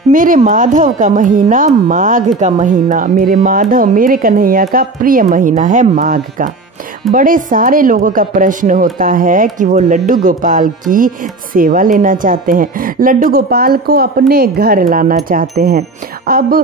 मेरे माधव का महीना माघ का महीना, मेरे माधव मेरे कन्हैया का प्रिय महीना है माघ का। बड़े सारे लोगों का प्रश्न होता है कि वो लड्डू गोपाल की सेवा लेना चाहते हैं, लड्डू गोपाल को अपने घर लाना चाहते हैं। अब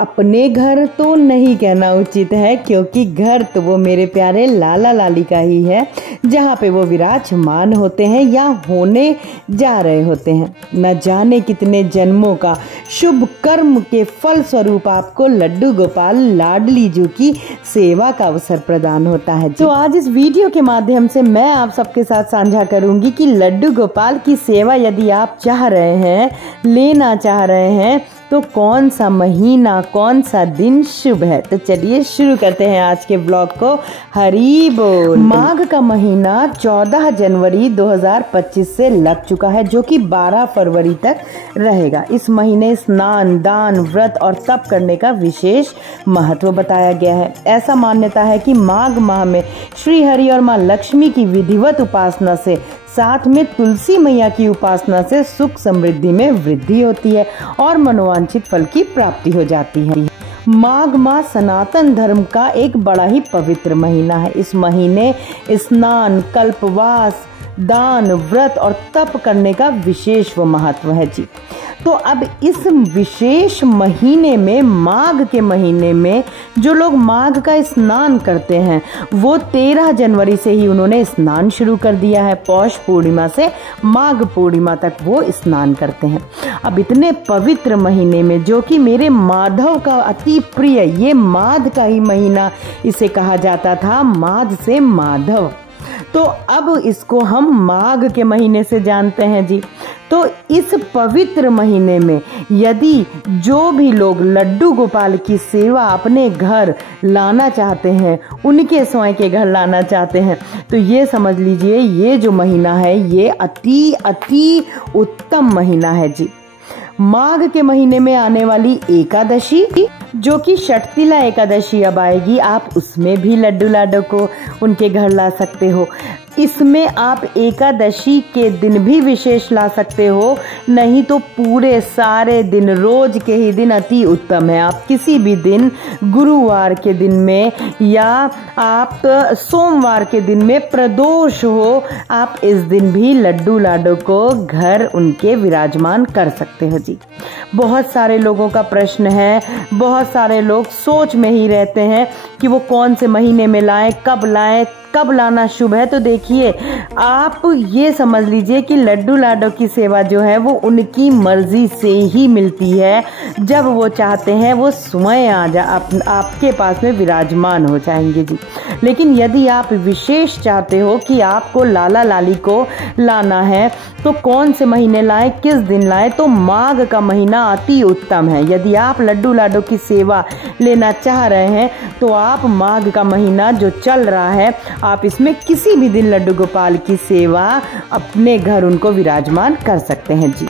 अपने घर तो नहीं कहना उचित है, क्योंकि घर तो वो मेरे प्यारे लाला लाली का ही है, जहाँ पे वो विराजमान होते हैं या होने जा रहे होते हैं। न जाने कितने जन्मों का शुभ कर्म के फल स्वरूप आपको लड्डू गोपाल लाडली जी की सेवा का अवसर प्रदान होता है। तो आज इस वीडियो के माध्यम से मैं आप सबके साथ साझा करूंगी कि लड्डू गोपाल की सेवा यदि आप चाह रहे हैं, लेना चाह रहे हैं, तो कौन सा महीना, कौन सा दिन शुभ है। तो चलिए शुरू करते हैं आज के ब्लॉग को। हरी बोल। माघ का महीना 14 जनवरी 2025 से लग चुका है, जो कि 12 फरवरी तक रहेगा। इस महीने स्नान, दान, व्रत और तप करने का विशेष महत्व बताया गया है। ऐसा मान्यता है कि माघ माह में श्री हरि और माँ लक्ष्मी की विधिवत उपासना से, साथ में तुलसी मैया की उपासना से सुख समृद्धि में वृद्धि होती है और मनोवांछित फल की प्राप्ति हो जाती है। माघ माह सनातन धर्म का एक बड़ा ही पवित्र महीना है। इस महीने स्नान, कल्पवास, दान, व्रत और तप करने का विशेष महत्व है जी। तो अब इस विशेष महीने में, माघ के महीने में जो लोग माघ का स्नान करते हैं, वो 13 जनवरी से ही उन्होंने स्नान शुरू कर दिया है। पौष पूर्णिमा से माघ पूर्णिमा तक वो स्नान करते हैं। अब इतने पवित्र महीने में, जो कि मेरे माधव का अति प्रिय, ये माघ का ही महीना इसे कहा जाता था, माघ से माधव, तो अब इसको हम माघ के महीने से जानते हैं जी। तो इस पवित्र महीने में यदि जो भी लोग लड्डू गोपाल की सेवा अपने घर लाना चाहते हैं, उनके स्वयं के घर लाना चाहते हैं, तो ये समझ लीजिए ये जो महीना है ये अति उत्तम महीना है जी। माघ के महीने में आने वाली एकादशी, जो कि षटतिला एकादशी अब आएगी, आप उसमें भी लड्डू लाडो को उनके घर ला सकते हो। इसमें आप एकादशी के दिन भी विशेष ला सकते हो, नहीं तो पूरे सारे दिन, रोज के ही दिन अति उत्तम है। आप किसी भी दिन, गुरुवार के दिन में या आप सोमवार के दिन में प्रदोष हो, आप इस दिन भी लड्डू लाडो को घर उनके विराजमान कर सकते हो जी। बहुत सारे लोगों का प्रश्न है, बहुत सारे लोग सोच में ही रहते हैं कि वो कौन से महीने में लाएं, कब लाना शुभ है। तो देखिए, आप ये समझ लीजिए कि लड्डू लाडो की सेवा जो है वो उनकी मर्जी से ही मिलती है। जब वो चाहते हैं वो स्वयं आपके पास में विराजमान हो जाएंगे जी। लेकिन यदि आप विशेष चाहते हो कि आपको लाला लाली को लाना है, तो कौन से महीने लाएं, किस दिन लाएं, तो माघ का महीना अति उत्तम है। यदि आप लड्डू लाडो की सेवा लेना चाह रहे हैं, तो आप माघ का महीना जो चल रहा है, आप इसमें किसी भी दिन लड्डू गोपाल की सेवा अपने घर उनको विराजमान कर सकते हैं जी।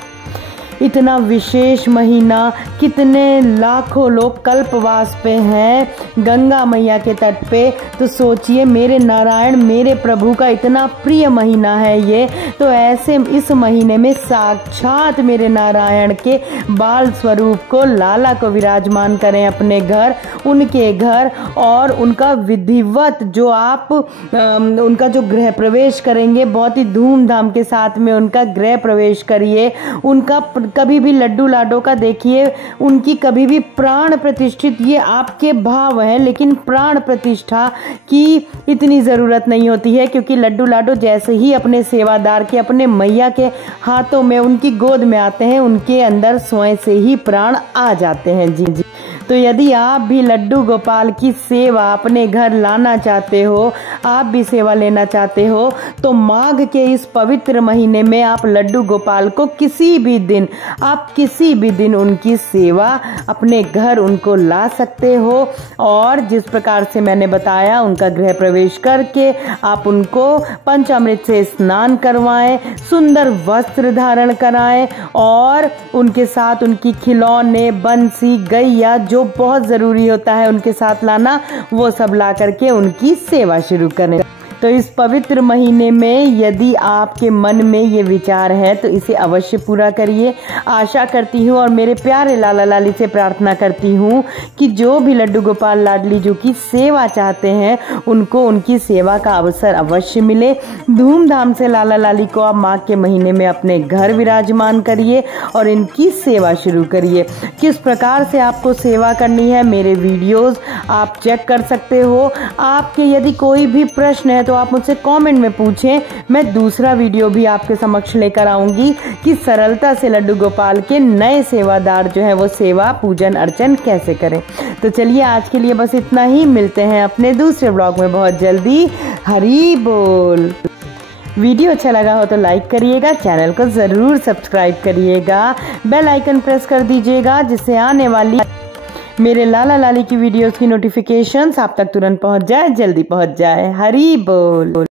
इतना विशेष महीना, कितने लाखों लोग कल्पवास पे हैं गंगा मैया के तट पे। तो सोचिए, मेरे नारायण, मेरे प्रभु का इतना प्रिय महीना है ये। तो ऐसे इस महीने में साक्षात मेरे नारायण के बाल स्वरूप को, लाला को विराजमान करें अपने घर, उनके घर, और उनका विधिवत जो आप उनका जो गृह प्रवेश करेंगे, बहुत ही धूमधाम के साथ में उनका गृह प्रवेश करिए। उनका कभी भी लड्डू लाडो का देखिए, उनकी कभी भी प्राण प्रतिष्ठित, ये आपके भाव है, लेकिन प्राण प्रतिष्ठा की इतनी ज़रूरत नहीं होती है, क्योंकि लड्डू लाडो जैसे ही अपने सेवादार के, अपने मैया के हाथों में, उनकी गोद में आते हैं, उनके अंदर स्वयं से ही प्राण आ जाते हैं जी। तो यदि आप भी लड्डू गोपाल की सेवा अपने घर लाना चाहते हो, आप भी सेवा लेना चाहते हो, तो माघ के इस पवित्र महीने में आप लड्डू गोपाल को किसी भी दिन उनकी सेवा अपने घर उनको ला सकते हो। और जिस प्रकार से मैंने बताया, उनका गृह प्रवेश करके आप उनको पंचामृत से स्नान करवाएं, सुंदर वस्त्र धारण कराएं, और उनके साथ उनकी खिलौने, बंसी, गैया, जो बहुत ज़रूरी होता है उनके साथ लाना, वो सब ला करके उनकी सेवा शुरू करें। तो इस पवित्र महीने में यदि आपके मन में ये विचार है तो इसे अवश्य पूरा करिए। आशा करती हूँ और मेरे प्यारे लाला लाली से प्रार्थना करती हूँ कि जो भी लड्डू गोपाल लाडली जो की सेवा चाहते हैं उनको उनकी सेवा का अवसर अवश्य मिले। धूमधाम से लाला लाली को आप माघ के महीने में अपने घर विराजमान करिए और इनकी सेवा शुरू करिए। किस प्रकार से आपको सेवा करनी है मेरे वीडियोस आप चेक कर सकते हो। आपके यदि कोई भी प्रश्न है तो आप मुझसे कमेंट में पूछें, मैं दूसरा वीडियो भी आपके समक्ष लेकर आऊंगी कि सरलता से लड्डू गोपाल के नए सेवादार जो है वो सेवा पूजन अर्चन कैसे करें। तो चलिए आज के लिए बस इतना ही, मिलते हैं अपने दूसरे ब्लॉग में बहुत जल्दी। हरी बोल। वीडियो अच्छा लगा हो तो लाइक करिएगा, चैनल को ज़रूर सब्सक्राइब करिएगा, बेल आइकन प्रेस कर दीजिएगा जिससे आने वाली मेरे लाला लाली की वीडियोस की नोटिफिकेशंस आप तक तुरंत पहुंच जाए, जल्दी पहुंच जाए। हरी बोल।